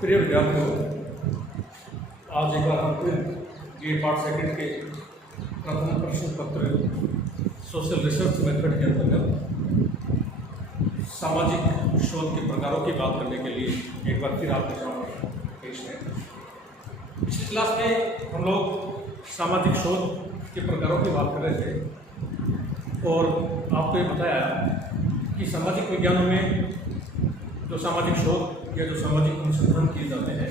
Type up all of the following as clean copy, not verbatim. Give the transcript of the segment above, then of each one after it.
प्रिय विद्यार्थियों, आज एक बार हम फिर ये पार्ट सेकंड के प्रथम प्रश्न पत्र सोशल रिसर्च मेथड के अंतर्गत सामाजिक शोध के प्रकारों की बात करने के लिए एक बार फिर आपके सामने पेश है। पिछली क्लास में हम लोग सामाजिक शोध के प्रकारों की बात कर रहे थे और आपको ये बताया कि सामाजिक विज्ञानों में जो सामाजिक शोध या जो सामाजिक अनुसंधान किए जाते हैं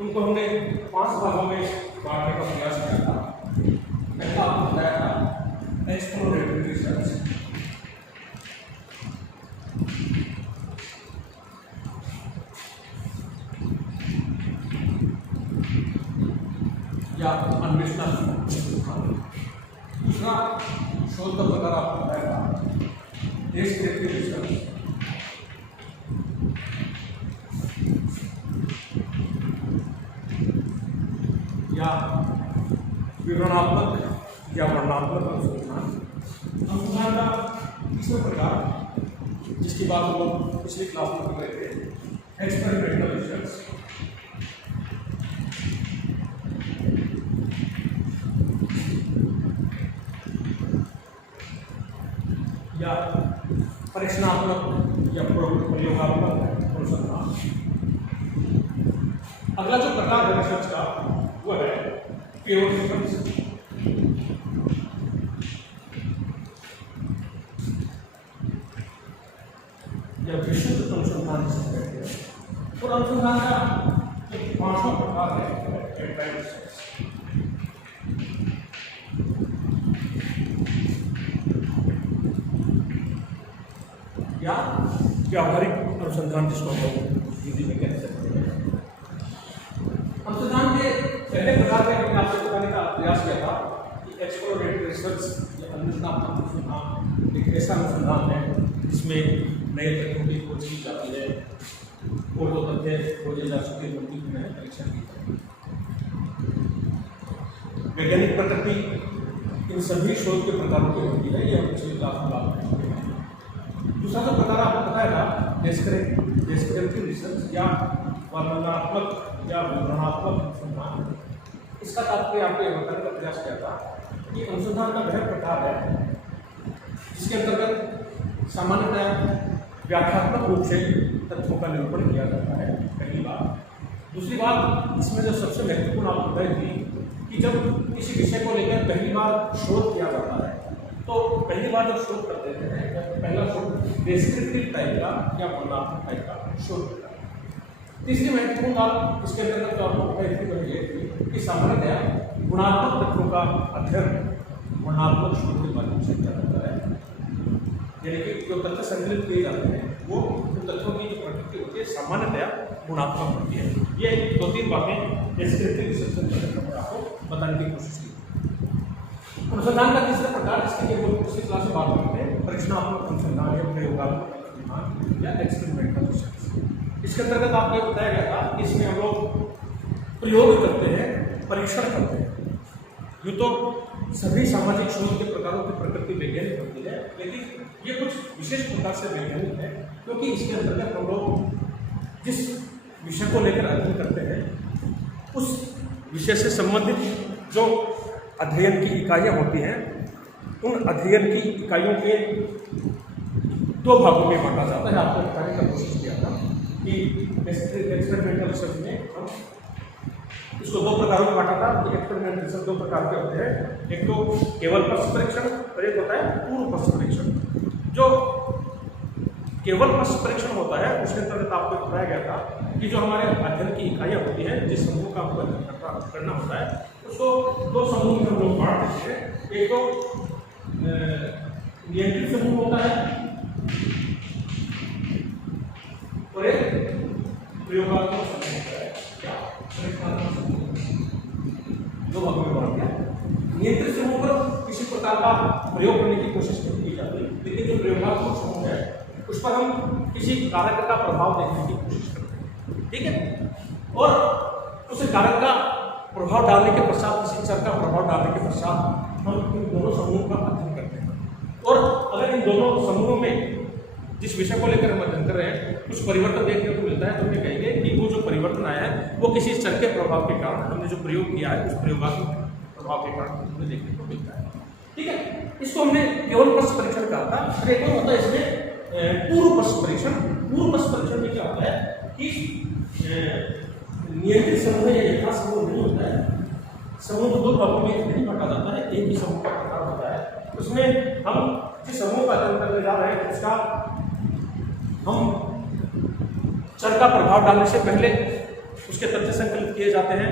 उनको हमने 5 भागों में बांटने का प्रयास किया था। पहला आपको बताया था एक्सप्लोरेटरी रिसर्च, या अन्वेषणात्मक। दूसरा शोध का प्रकार आपको बताया था डेस्क्रिप्टिव रिसर्च, या विवरणात्मक या वर्णनात्मक अनुसंधान। अनुसंधान का तीसरा प्रकार जिसकी बात हम लोग पिछली क्लास में कर रहे थे एक्सपेरिमेंटल रिसर्च, या परीक्षणात्मक या प्रयोगात्मक अनुसंधान। अगला जो प्रकार है रिसर्च का वो है पेयर रिसर्च। या विशुद्ध अनुसंधान जिसे कहते हैं। और अनुसंधान का एक 5वां प्रकार है एप्लाइड रिसर्च। या व्यावहारिक अनुसंधान जिसको हम लोग हिंदी में कह सकते हैं। अनुसंधान के पहले प्रकार में हमने आपसे बताने का प्रयास किया था कि एक्सप्लोरेटरी रिसर्च या अन्वेषणात्मक अनुसंधान एक ऐसा अनुसंधान है जिसमें नए तथ्यों की खोज की जाती है और जो तथ्य खोजे जा चुके हैं उनकी परीक्षण की जाती है। वैज्ञानिक प्रकृति इन सभी शोध के प्रकारों की होती है, ये हम पिछली क्लास में बात कर चुके हैं। दूसरा जो प्रकार आपको बताया था डेस्क्रिप्टिव रिसर्च या वर्णनात्मक या विवरणात्मक अनुसंधान। इसका तात्पर्य आपको यह बताने का प्रयास किया था कि अनुसंधान का वह प्रकार है जिसके अंतर्गत सामान्यतः व्याख्यात्मक रूप से तथ्यों का निरूपण किया जाता है, पहली बात। दूसरी बात, इसमें जो सबसे महत्वपूर्ण आपको बताई थी कि जब किसी विषय को लेकर पहली बार शोध किया जाता है तो पहली बार जब शोध करते हैं पहला शोध डिस्क्रिप्टिव टाइप का या वर्णनात्मक टाइप का शोध करता है। तीसरी महत्वपूर्ण बात इसके अंतर्गत जो आपको बताई थी वह ये थी कि सामान्यतः गुणात्मक तथ्यों का अध्ययन वर्णनात्मक शोध के माध्यम से किया जाता है। यानी कि जो तथ्य संकलित किए जाते हैं वो उन तथ्यों की जो प्रकृति होती है सामान्यतः गुणात्मक होती है। ये 2-3 बातें डिस्क्रिप्टिव रिसर्च के अंतर्गत आपको बताने की कोशिश की। अनुसंधान का तीसरा प्रकार जिसके लिए हम पिछली क्लास में बात करते हैं परीक्षणात्मक अनुसंधान या प्रयोगात्मक अनुसंधान या एक्सपेरिमेंटल रिसर्च। इसके अंतर्गत आपको ये बताया गया था कि इसमें हम लोग प्रयोग करते हैं, परीक्षण करते हैं। यूँ तो सभी सामाजिक शोध के प्रकारों की प्रकृति वैज्ञानिक होती है, लेकिन ये कुछ विशेष प्रकार से वैज्ञानिक है क्योंकि इसके अंतर्गत हम लोग जिस विषय को लेकर अध्ययन करते हैं उस विषय से संबंधित जो अध्ययन की इकाइयाँ होती हैं उन अध्ययन की इकाइयों के 2 भागों में बांटा जाता है। आपको बताने का कोशिश किया था कि एक्सपेरिमेंटल रिसर्च में हम इसको 2 प्रकारों में बांटा था। एक्सपेरिमेंटल रिसर्च 2 प्रकार के होते हैं, एक तो केवल पक्ष परीक्षण और एक होता है पूर्व पक्ष परीक्षण। जो केवल पक्ष परीक्षण होता है उसके अंतर्गत आपको बताया गया था कि जो हमारे अध्ययन की इकाइयाँ होती हैं जिस समूह का हमको अध्ययन करना होता है उसको 2 समूह में हम लोग बांट देते हैं। एक तो नियंत्रित समूह होता है और एक प्रयोगात्मक समूह होता है या परीक्षणात्मक समूह। 2 भागों में बांट दिया। नियंत्रित समूह पर किसी प्रकार का प्रयोग करने की कोशिश नहीं की जाती, लेकिन जो प्रयोगात्मक समूह है उस पर हम किसी कारक का प्रभाव देखने की कोशिश करते हैं, ठीक है। और उस कारक का प्रभाव डालने के पश्चात, किसी चर का प्रभाव डालने के पश्चात हम इन दोनों समूहों का अध्ययन करते हैं। और अगर इन दोनों समूहों में जिस विषय को लेकर हम अध्ययन कर रहे हैं कुछ परिवर्तन देखने को मिलता है तो हम कहेंगे कि वो जो परिवर्तन आया वो किसी चर के प्रभाव के कारण हमने जो प्रयोग किया है उस प्रयोगात्मक प्रभाव के कारण हमें देखने को मिलता है। ठीक है, इसको हमने केवल पक्ष परीक्षण कहा था। फिर एक और होता है इसमें पूर्व पक्ष परीक्षण। पूर्व पक्ष परीक्षण में क्या होता है कि नियंत्रित समूह या यथा समूह नहीं होता है, समूह को दो भागों में नहीं बांटा जाता है, एक ही समूह का प्रकार होता है। उसमें हम जिस समूह का अध्ययन करने जा रहे हैं उसका हम चर का प्रभाव डालने से पहले उसके तथ्य संकलित किए जाते हैं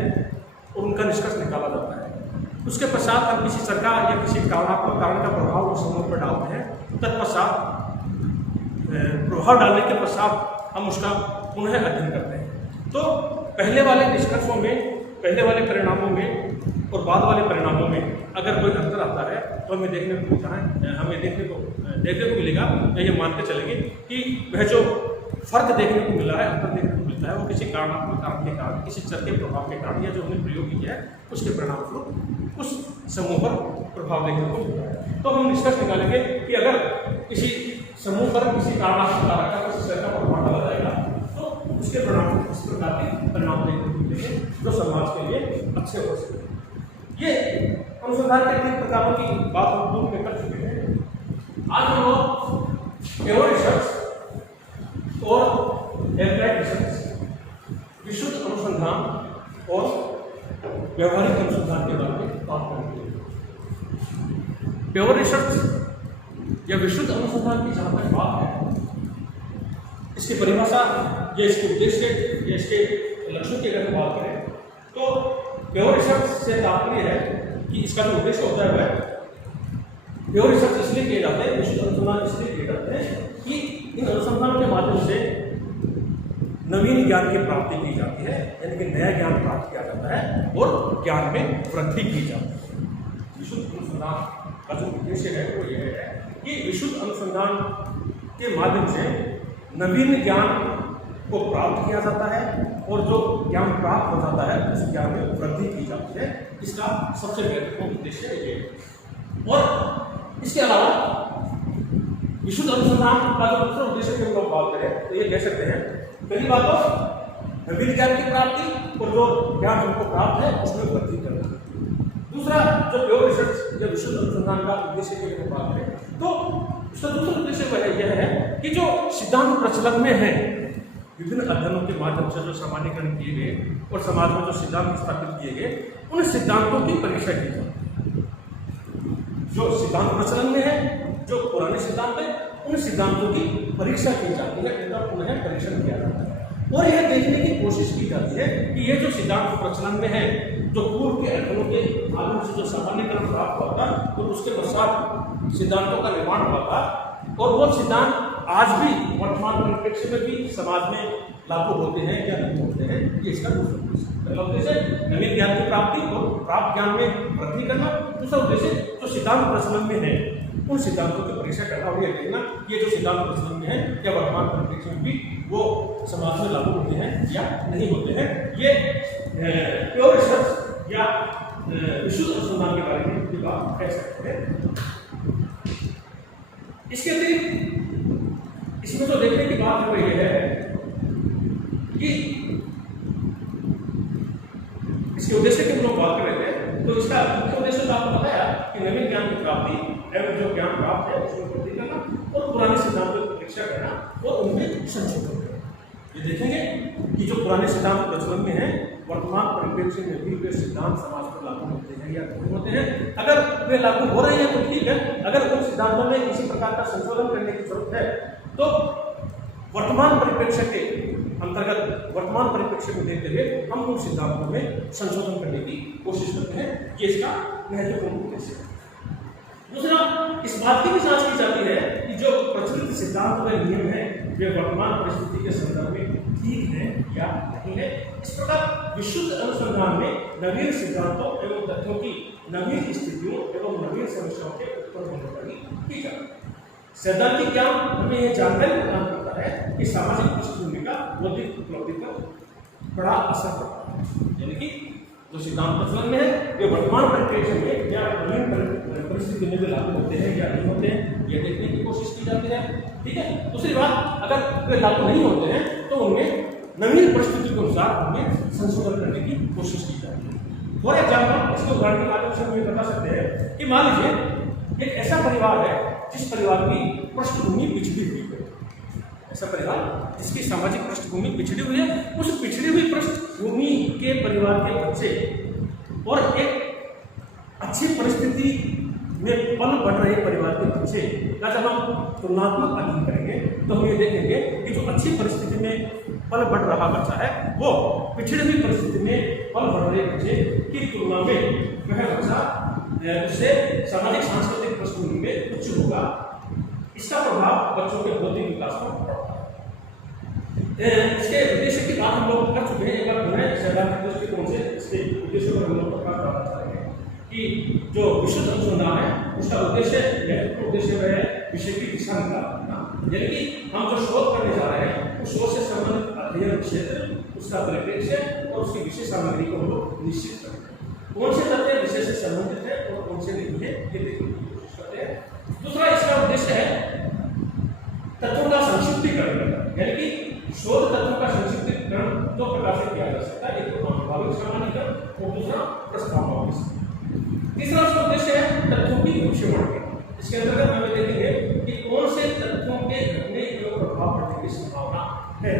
और उनका निष्कर्ष निकाला जाता है। उसके पश्चात हम किसी चर का या किसी कारणात्मक कारण का प्रभाव उस समूह पर डालते हैं। तत्पश्चात प्रभाव डालने के पश्चात हम उसका पुनः अध्ययन करते हैं। तो पहले वाले निष्कर्षों में, पहले वाले परिणामों में और बाद वाले परिणामों में अगर कोई अंतर आता है तो हमें देखने को मिलता है, हमें देखने को मिलेगा या ये मानते चलेंगे कि वह जो फर्क देखने को मिला है, अंतर देखने को मिलता है, वो किसी कारणात्मक कारण के कारण, किसी चर के प्रभाव के कारण या जो हमने प्रयोग किया है उसके परिणाम स्वरूप उस समूह पर प्रभाव देखने को मिलता है। तो हम निष्कर्ष निकालेंगे कि अगर किसी समूह पर किसी कारणात्मक कारक का, किसी चर का प्रभाव डाला जाएगा तो उसके परिणाम इस प्रकार के परिणाम देखने को मिलेंगे जो समाज के लिए अच्छे हो सकते हैं। ये अनुसंधान के 3 प्रकारों की बात हम पूर्व में कर चुके हैं। आज हम लोग प्योर रिसर्च और एप्लाइड रिसर्च, विशुद्ध अनुसंधान और व्यवहारिक अनुसंधान के बारे में बात करेंगे। प्योर रिसर्च या विशुद्ध अनुसंधान की जहाँ तक बात है, इसकी परिभाषा या इसके उद्देश्य या इसके लक्ष्यों की अगर हम बात करें तो प्योर रिसर्च से तात्पर्य है कि इसका जो उद्देश्य होता है वह प्योर रिसर्च इसलिए किए जाते हैं, विशुद्ध अनुसंधान इसलिए किए जाते हैं कि इन अनुसंधान के माध्यम से नवीन ज्ञान की प्राप्ति की जाती है, यानी कि नया ज्ञान प्राप्त किया जाता है और ज्ञान में वृद्धि की जाती है। विशुद्ध अनुसंधान का जो उद्देश्य है वो यह है कि विशुद्ध अनुसंधान के माध्यम से नवीन ज्ञान को प्राप्त किया जाता है और जो ज्ञान प्राप्त हो जाता है उस ज्ञान में वृद्धि की जाती है। इसका सबसे महत्वपूर्ण उद्देश्य ये है। और इसके अलावा विशुद्ध अनुसंधान का जो दूसरा उद्देश्य की हम लोग बात करें तो ये कह सकते हैं, पहली बात तो नवीन ज्ञान की प्राप्ति और जो ज्ञान हमको प्राप्त है उसमें वृद्धि करना। दूसरा जो प्योर रिसर्च या विशुद्ध अनुसंधान का उद्देश्य की हम बात करें तो उसका दूसरा उद्देश्य वह यह है कि जो सिद्धांत प्रचलन में है, विभिन्न अध्ययनों के माध्यम से जो सामान्यीकरण किए गए और समाज में जो सिद्धांत स्थापित किए गए उन सिद्धांतों की परीक्षा की जाती है। जो सिद्धांत प्रचलन में है, जो पुराने सिद्धांत है, उन सिद्धांतों की परीक्षा की जाती है, इनका पुनः परीक्षण किया जाता है और यह देखने की कोशिश की जाती है कि ये जो सिद्धांत प्रचलन में है, जो पूर्व के अध्ययनों के माध्यम से जो सामान्यीकरण प्राप्त हुआ था तो उसके पश्चात सिद्धांतों का निर्माण हुआ था और वो सिद्धांत आज भी वर्तमान परिप्रेक्ष्य में भी समाज में लागू होते हैं या नहीं होते हैं, ये इसका दूसरा उद्देश्य। पहला उद्देश्य नवीन ज्ञान की प्राप्ति और प्राप्त ज्ञान में वृद्धि करना। दूसरा उद्देश्य जो सिद्धांत प्रचलन में है उन सिद्धांतों की परीक्षा करना और ये देखना ये जो सिद्धांत प्रचलन में है या वर्तमान परिप्रेक्ष्य में भी वो समाज में लागू होते हैं या नहीं होते हैं। ये प्योर रिसर्च या विशुद्ध अनुसंधान के बारे में की बात कह सकते हैं। इसके अतिरिक्त इसमें जो देखने की बात है वो ये है कि इसके उद्देश्य की हम लोग बात कर रहे थे तो इसका मुख्य उद्देश्य तो आपको बताया कि नवीन ज्ञान की प्राप्ति एवं जो ज्ञान प्राप्त है उसमें वृद्धि करना और पुराने सिद्धांतों की परीक्षा करना और उनमें संशोधन करना। ये देखेंगे कि जो पुराने सिद्धांत प्रचलन में है वर्तमान परिप्रेक्ष्य में भी वे सिद्धांत समाज पर लागू होते हैं या नहीं होते हैं। अगर वे लागू हो रहे हैं तो ठीक है, अगर उन सिद्धांतों में किसी प्रकार का संशोधन करने की जरूरत है तो वर्तमान परिप्रेक्ष्य के अंतर्गत वर्तमान परिप्रेक्ष्य को देखते हुए हम उन सिद्धांतों में संशोधन करने की कोशिश करते हैं। ये इसका महत्वपूर्ण उद्देश्य है। दूसरा, इस बात की भी जांच की जाती है कि जो प्रचलित सिद्धांत व नियम है वे वर्तमान परिस्थिति के संदर्भ में ठीक है या नहीं है। इस प्रकार विशुद्ध अनुसंधान में नवीन सिद्धांतों एवं तथ्यों की नवीन स्थितियों एवं नवीन समस्याओं के उत्तर होने की जाती है। सैद्धांतिक ज्ञान हमें यह जानकारी प्रदान करता है कि सामाजिक पृष्ठभूमि का बौद्धिक उपलब्धि पर बड़ा असर पड़ता है, यानी कि जो सिद्धांत प्रचलन में है वे वर्तमान परिप्रेक्ष्य में या नवीन परिस्थिति में लागू होते हैं या नहीं होते हैं, यह देखने की कोशिश की जाती है। ठीक है। दूसरी बात, अगर वे लागू नहीं होते हैं तो उनमें नवीन परिस्थिति के अनुसार हमें संशोधन करने की कोशिश की जाती है। फॉर एग्जाम्पल, इसके उदाहरण के माध्यम से हम ये बता सकते हैं कि मान लीजिए एक ऐसा परिवार है जिस परिवार की पृष्ठभूमि पिछड़ी हुई है। ऐसा परिवार जिसकी सामाजिक पृष्ठभूमि पिछड़ी हुई है, उस पिछड़ी हुई पृष्ठभूमि के परिवार के बच्चे और एक अच्छी परिस्थिति में पल बढ़ रहे परिवार के बच्चे का जब हम तुलनात्मक अध्ययन करेंगे तो हम ये देखेंगे कि जो अच्छी परिस्थिति में पल बढ़ रहा बच्चा है वो पिछड़ी हुई परिस्थिति में पल बढ़ रहे बच्चे की तुलना में वह बच्चा उससे सामाजिक सांस्कृतिक पृष्ठभूमि में उच्च होगा। इसका प्रभाव बच्चों के बौद्धिक विकास पर पड़ता है। इसके उद्देश्य की बात हम लोग कर चुके हैं, एक बार पुनः सैद्धांतिक दृष्टिकोण से इसके उद्देश्य पर हम लोग प्रकाश डालना चाहेंगे कि जो विशुद्ध अनुसंधान है उसका उद्देश्य वह है विषय की दिशा निकालना, यानी कि हम जो शोध करने जा रहे हैं उस शोध से संबंधित अध्ययन क्षेत्र, उसका परिप्रेक्ष्य और उसकी विषय सामग्री को हम लोग निश्चित करते हैं। कौन से तथ्य विषय से संबंधित है और कौन से नहीं है ये देखने की कोशिश करते हैं। दूसरा इसका उद्देश्य है तत्वों का संक्षिप्तीकरण, यानी कि शोध तत्वों का संक्षिप्तीकरण दो प्रकार से किया जा सकता है, एक तो अनुभाविक सामान्यीकरण और दूसरा प्रस्तावनात्मक। तीसरा उसका उद्देश्य है तत्वों की भविष्यवाणी। इसके अंतर्गत हमें देखेंगे कि कौन से तत्वों के घटने एवं प्रभाव पड़ने की संभावना है।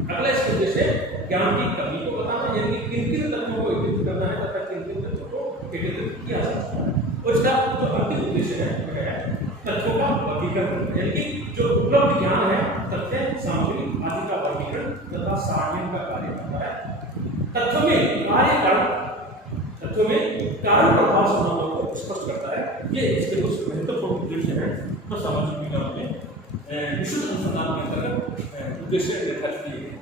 अगला इसका उद्देश्य है ज्ञान की कमी को बताना, यानी कि किन किन तत्वों को एकत्रित करना है तथा किन किन तत्वों को एकत्रित किया जा सकता है। और इसका जो अंतिम उद्देश्य है वह है तत्वों का वर्गीकरण, यानी कि जो उपलब्ध ज्ञान है तथ्य सामग्री आदि का वर्गीकरण तथा सारणी का कार्य करता है। तत्व में कारण प्रभाव संबंधों को स्पष्ट करता है। ये इसके कुछ महत्वपूर्ण उद्देश्य हैं तो सामाजिक विज्ञान में विशुद्ध अनुसंधान के अंतर्गत उद्देश्य निर्धारित किए गए।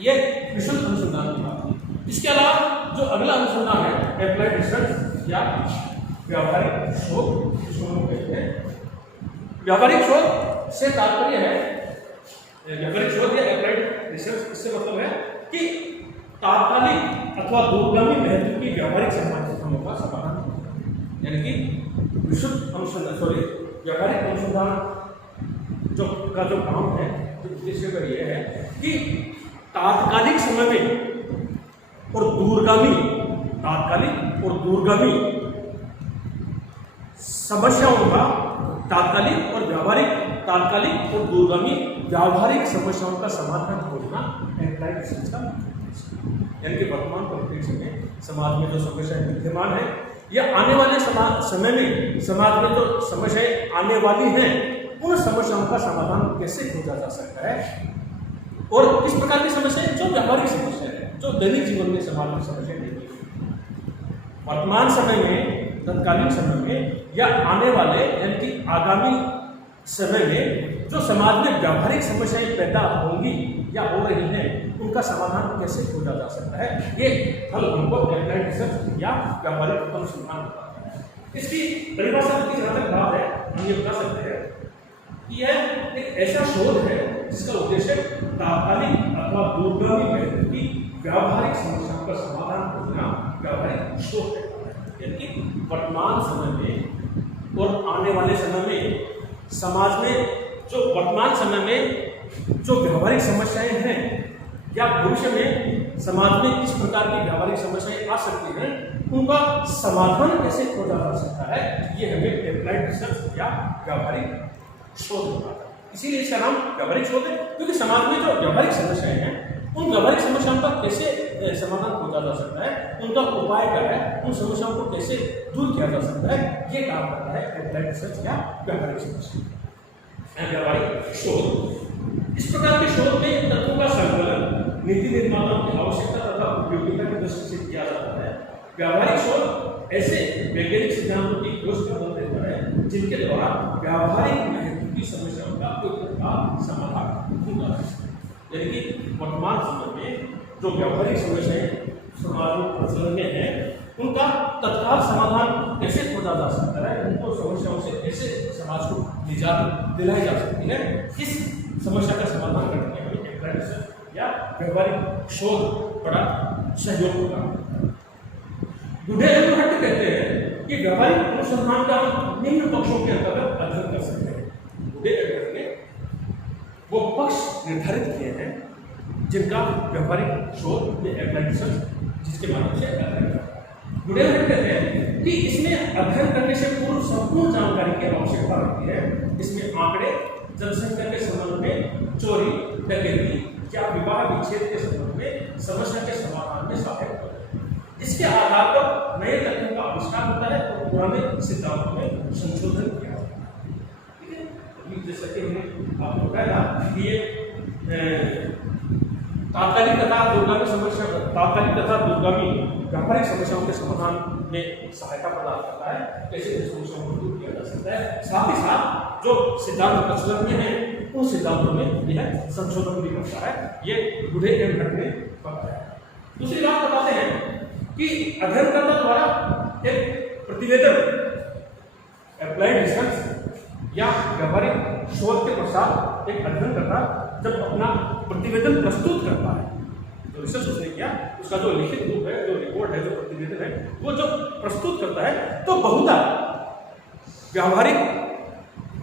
ये विशुद्ध अनुसंधान की बात है। इसके अलावा जो अगला अनुसंधान है एप्लाइड रिसर्च या व्यावहारिक शोध, जिसको हम कहते हैं। व्यावहारिक शोध से तात्पर्य है, व्यावहारिक शोध या एप्लाइड रिसर्च इससे मतलब है कि तात्कालिक अथवा दूरगामी महत्व की व्यावहारिक समस्याओं का समाधान, यानी कि विशुद्ध अनुसंधान व्यावहारिक अनुसंधान जो काम है, जो उद्देश्य वह यह है कि तात्कालिक समय में और दूरगामी समस्याओं का तात्कालिक और दूरगामी व्यावहारिक समस्याओं का समाधान खोजना एप्लाइड रिसर्च का, यानी कि वर्तमान परिप्रेक्ष्य में समाज में जो समस्याएं विद्यमान है या आने वाले समय में समाज में जो समस्याएं आने वाली हैं उन समस्याओं का समाधान कैसे खोजा जा सकता है और किस प्रकार की समस्याएं जो व्यावहारिक समस्याएं हैं, जो दैनिक जीवन में समाज में समस्याएं नहीं है वर्तमान समय में, तत्कालीन समय में या आने वाले यानी कि आगामी समय में जो समाज में व्यावहारिक समस्याएं पैदा होंगी या हो रही हैं उनका समाधान कैसे खोजा जा सकता है। ये हल हमको एप्लाइड रिसर्च या व्यावहारिक अनुसंधान बताता है। इसकी परिभाषा की जहाँ तक बात है हम ये बता सकते हैं कि यह एक ऐसा शोध है जिसका उद्देश्य तात्कालिक अथवा दूरगामी महत्व की व्यावहारिक समस्याओं का समाधान खोजना व्यावहारिक शोध है, यानी कि वर्तमान समय में और आने वाले समय में समाज में जो वर्तमान समय में जो व्यावहारिक समस्याएं हैं या भविष्य में समाज में इस प्रकार की व्यावहारिक समस्याएं आ सकती हैं उनका समाधान कैसे खोजा जा सकता है, ये हमें एप्लाइड रिसर्च या व्यावहारिक शोध होता है। इसीलिए इसका नाम व्यावहारिक शोध है, क्योंकि समाज में जो व्यावहारिक समस्याएं हैं उन व्यावहारिक समस्याओं का कैसे समाधान खोजा जा सकता है, उनका उपाय क्या है, उन समस्याओं को कैसे दूर किया जा सकता है, ये काम करता है एप्लाइड रिसर्च या व्यावहारिक समस्या व्यावहारिक शोध। इस प्रकार के शोध में तत्वों का संकलन नीति निर्माताओं की आवश्यकता तथा उपयोगिता की दृष्टि से किया जाता है। व्यावहारिक शोध ऐसे वैज्ञानिक सिद्धांतों की खोज का बल देता है जिनके द्वारा व्यावहारिक महत्व की समस्याओं का कोई प्रकार समाधान होगा, यानी कि वर्तमान समय में जो व्यावहारिक समस्याएं समाज में प्रचलन में है उनका तत्काल समाधान कैसे खोजा जा सकता है, उनको समस्याओं से कैसे समाज को निजात दिलाई जा सकती है, इस समस्या का समाधान करने में एप्लाइड रिसर्च या व्यावहारिक शोध बड़ा सहयोग होगा। गुडेल कहते हैं कि व्यावहारिक अनुसंधान का हम निम्न पक्षों के अंतर्गत अध्ययन कर सकते हैं। गुडेल ने वो पक्ष निर्धारित किए हैं जिनका व्यवहारिक शोध या एप्लाइड रिसर्च जिसके माध्यम से अध्ययन करता है। गुडेल कहते हैं कि इसमें अध्ययन करने से पूर्व संपूर्ण जानकारी की आवश्यकता रहती है। इसमें आंकड़े, जनसंख्या के संबंध में, चोरी, डकैती या विवाह विच्छेद के संबंध में समस्या के समाधान में सहायक होता है। इसके आधार पर नए तथ्यों का आविष्कार होता है और पुराने सिद्धांतों में संशोधन किया जाता है। ठीक है, अभी जैसा कि हमने आपको बताया कि ये तात्कालिक तथा दूरगामी समस्या, तात्कालिक तथा दूरगामी व्यावहारिक समस्याओं के समाधान में सहायता प्रदान करता है। ऐसे समस्याओं को दूर किया जा सकता है। साथ ही साथ जो सिद्धांत प्रचलन में है उन सिद्धांतों में यह संशोधन भी करता है। ये गुडे एवं भट्ट ने बताया। दूसरी बात बताते हैं कि अध्ययनकर्ता द्वारा एक प्रतिवेदन, एप्लाइड रिसर्च या व्यावहारिक शोध के पश्चात एक अध्ययनकर्ता जब अपना प्रतिवेदन प्रस्तुत करता है, जो रिसर्च उसने किया उसका जो लिखित रूप है, जो रिपोर्ट है, जो प्रतिवेदन है, वो जब प्रस्तुत करता है तो बहुधा व्यावहारिक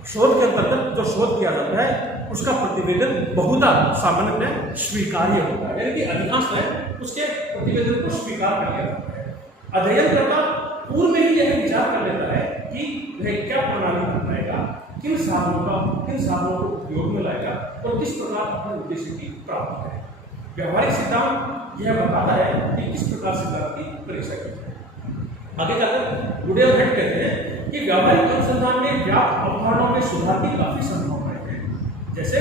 शोध के अंतर्गत जो शोध किया जाता है उसका प्रतिवेदन बहुधा सामान्यतः स्वीकार्य होता है, यानी कि अधिकांशतः उसके प्रतिवेदन को स्वीकार कर लिया जाता है। अध्ययनकर्ता पूर्व में ही यह विचार कर लेता है कि वह क्या प्रणाली अपनाएगा, किन साधनों को उपयोग में लाएगा और किस प्रकार अपने उद्देश्य की प्राप्ति करेगा। व्यवहारिक सिद्धांत यह बताता है कि किस प्रकार सिद्धांत की परीक्षा की जाए। आगे जाकर गुडेल भट्ट कहते हैं कि व्यावहारिक अनुसंधान में व्याप्त अवधारणाओं में सुधार की काफी संभावनाएं हैं। जैसे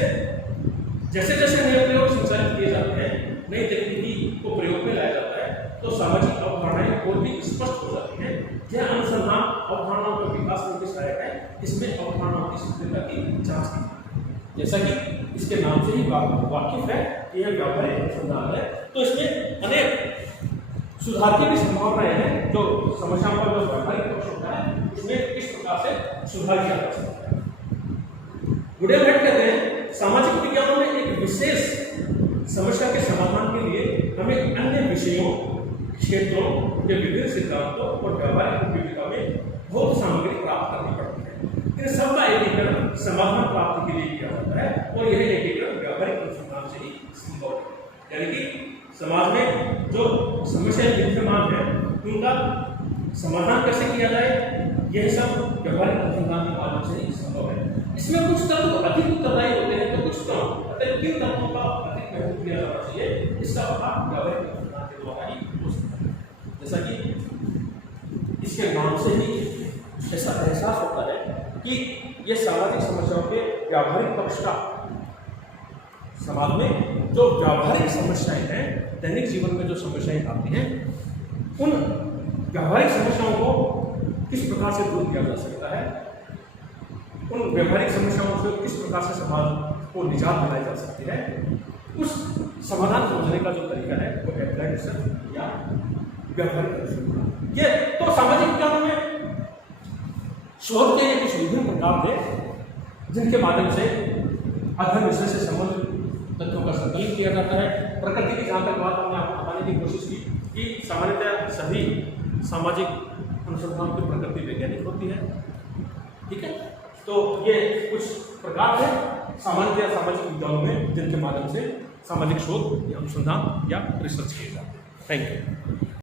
जैसे नए प्रयोग संचालित किए जाते हैं, नई तकनीकी को प्रयोग में लाया जाता है, तो सामाजिक अवधारणाएं और भी स्पष्ट हो जाती है। यह अनुसंधान अवधारणाओं के विकास में भी सहायक है। इसमें अवधारणाओं की शुद्धता की जांच की, जैसा कि इसके नाम से ही वाकिफ है कि यह व्यावहारिक अनुसंधान है, तो इसमें अनेक सुधार की भी संभावनाएं हैं। जो समस्याओं का जो व्यावहारिक पक्ष होता है उसमें किस प्रकार से सुधार किया जा सकता है। गुडेल भट्ट कहते हैं सामाजिक विज्ञानों में एक विशेष समस्या के समाधान के लिए हमें अन्य विषयों, क्षेत्रों के विभिन्न सिद्धांतों और व्यावहारिक उपयोगिता में बहुत सामग्री प्राप्त करनी पड़ती है। इन सब का एकीकरण समाधान प्राप्ति के लिए किया जाता है और यह एकीकरण व्यावहारिक अनुसंधान से ही संभव है। यानी कि समाज में जो समस्याएं विद्यमान है उनका समाधान कैसे किया जाए, यह सब व्यावहारिक अनुसंधान के माध्यम से ही संभव है। इसमें कुछ तत्व अधिक उत्तरदायी होते हैं तो कुछ कम। अतः किन तत्वों का अधिक महत्व दिया जाना चाहिए, इसका पता व्यावहारिक अनुसंधान के द्वारा ही हो सकता है। जैसा कि इसके नाम से ही ऐसा एहसास होता है कि ये सामाजिक समस्याओं के व्यावहारिक पक्ष का, समाज में जो व्यावहारिक समस्याएं हैं, दैनिक जीवन में जो समस्याएं आती हैं, उन व्यावहारिक समस्याओं को किस प्रकार से दूर किया जा सकता है, उन व्यावहारिक समस्याओं से किस प्रकार से समाज को निजात दिलाई जा सकती है, उस समाधान खोजने का जो तरीका है वो एप्लाइड रिसर्च या व्यावहारिक अनुसंधान। ये तो सामाजिक विज्ञानों में शोध के कुछ विभिन्न प्रकार थे जिनके माध्यम से अध्ययन विषय से संबंधित तथ्यों का संकलन किया जाता है। प्रकृति की जहाँ तक बात हमने आपको बताने की कोशिश की कि सामान्यतः सभी सामाजिक अनुसंधान की प्रकृति वैज्ञानिक होती है। ठीक है, तो ये कुछ प्रकार थे सामान्यतः सामाजिक विज्ञानों में जिनके माध्यम से सामाजिक शोध या अनुसंधान या रिसर्च किए जाते हैं। Thank you.